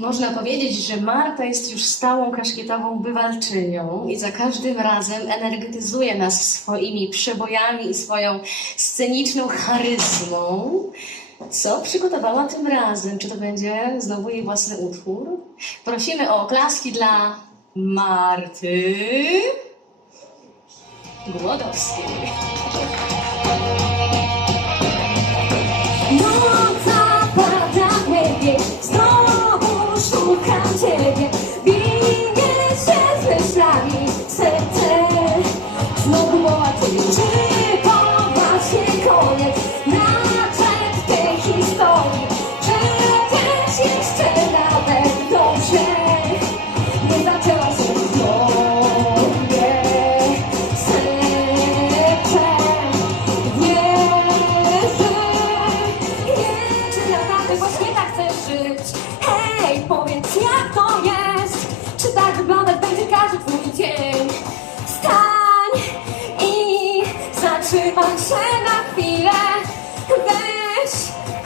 Można powiedzieć, że Marta jest już stałą kaszkietową bywalczynią i za każdym razem energetyzuje nas swoimi przebojami i swoją sceniczną charyzmą. Co przygotowała tym razem? Czy to będzie znowu jej własny utwór? Prosimy o oklaski dla Marty Głodowskiej.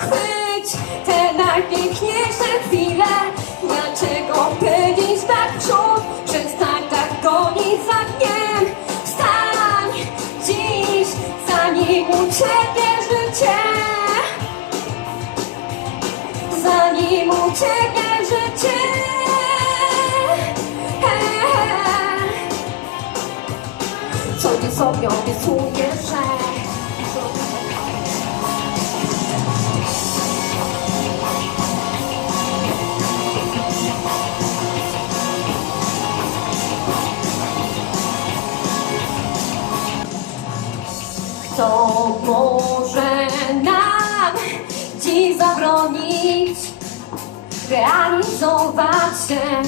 Chwyć te najpiękniejsze chwile. Dlaczego pędzisz tak przód? Przestań tak gonić za dniem. Wstań dziś, zanim ucieknie życie. Zanim ucieknie życie. He. Co nie sobie obiecuję, że Kto może nam dziś zabronić realizować się?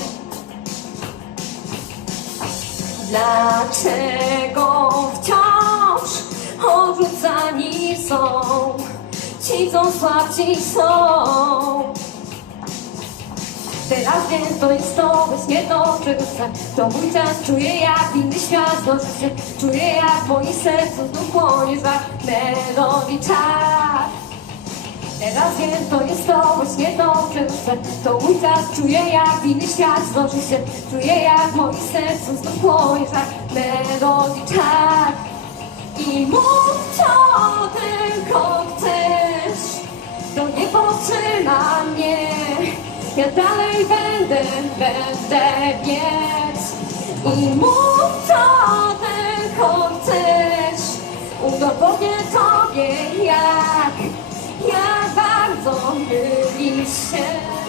Dlaczego wciąż odrzucani są ci, co słabsi są? Teraz wiem, to jest to, bez nie to, chcę To mój czas, czuję jak inny świat znosi się. Czuję jak w moim sercu znów płonie żar Melodii czar Teraz wiem, to jest to, właśnie to, czego chcę To mój czas, czuję jak inny świat znosi się. Czuję jak w moim sercu znów płonie żar Melodii czar I mów Ja dalej będę, będę biec i mów co tylko. Udowodnię tobie jak, jak bardzo mylisz się.